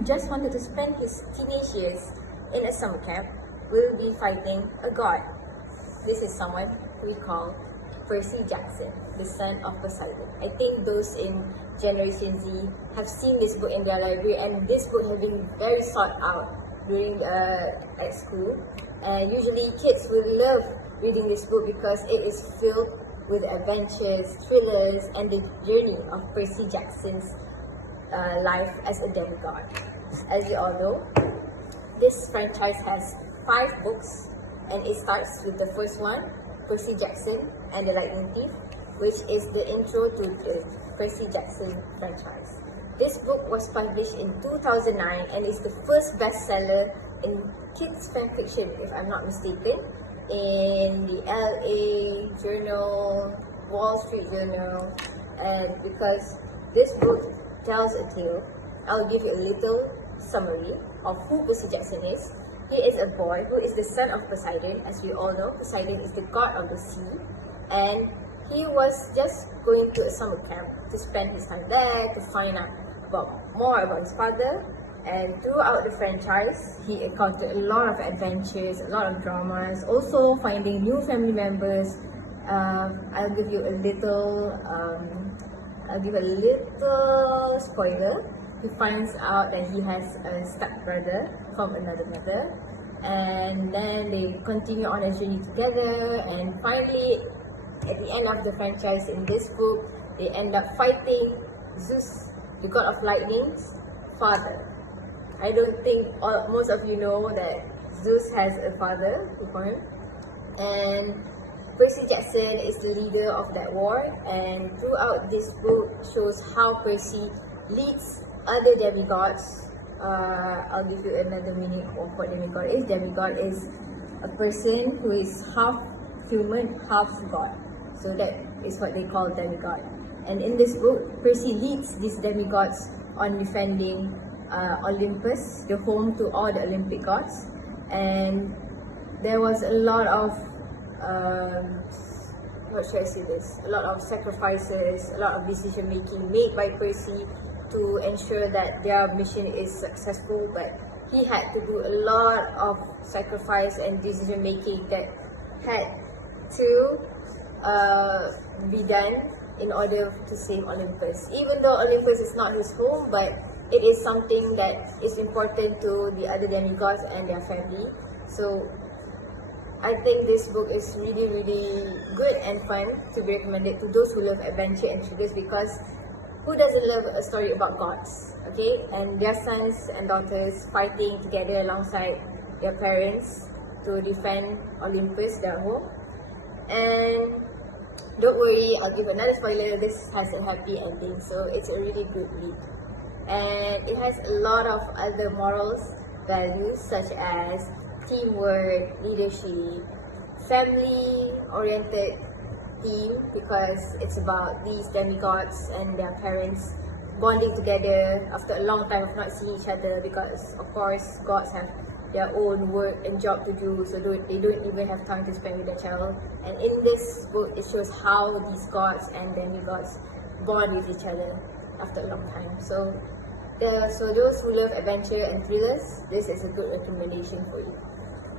who just wanted to spend his teenage years in a summer camp will be fighting a god. This is someone we call Percy Jackson, the son of Poseidon. I think those in Generation Z have seen this book in their library, and this book has been very sought out during at school. And usually kids will love reading this book because it is filled with adventures, thrillers, and the journey of Percy Jackson's life as a demigod. As you all know, this franchise has 5 books, and it starts with the first one, Percy Jackson and the Lightning Thief, which is the intro to the Percy Jackson franchise. This book was published in 2009 and is the first bestseller in kids fan fiction, if I'm not mistaken, in the LA Journal, Wall Street Journal. And because this book tells a tale, I'll give you a little summary of who Percy Jackson is. He is a boy who is the son of Poseidon. As we all know, Poseidon is the god of the sea, and he was just going to a summer camp to spend his time there, to find out more about his father. And throughout the franchise, he encountered a lot of adventures, a lot of dramas, also finding new family members. I'll give a little spoiler. He finds out that he has a stepbrother from another mother, and then they continue on a journey together, and finally at the end of the franchise in this book, they end up fighting Zeus, the god of lightning's father. I don't think most of you know that Zeus has a father before him, and Percy Jackson is the leader of that war. And throughout this book shows how Percy leads other demigods. I'll give you another meaning of what demigod is. Demigod is a person who is half human, half god. So that is what they call demigod. And in this book, Percy leads these demigods on defending Olympus, the home to all the Olympic gods. And there was a lot of what should I say this? A lot of sacrifices, a lot of decision making made by Percy to ensure that their mission is successful. But he had to do a lot of sacrifice and decision making that had to be done in order to save Olympus. Even though Olympus is not his home, but it is something that is important to the other demigods and their family. So I think this book is really, really good and fun to be recommended to those who love adventure and thrillers, because who doesn't love a story about gods, okay? And their sons and daughters fighting together alongside their parents to defend Olympus, their home. And don't worry, I'll give another spoiler, this has a happy ending, so it's a really good read. And it has a lot of other morals, values such as teamwork, leadership, family-oriented theme, because it's about these demigods and their parents bonding together after a long time of not seeing each other, because of course gods have their own work and job to do, so they don't even have time to spend with their child. And in this book, it shows how these gods and demigods bond with each other after a long time. So those who love adventure and thrillers, this is a good recommendation for you.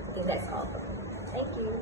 I think that's all. Thank you.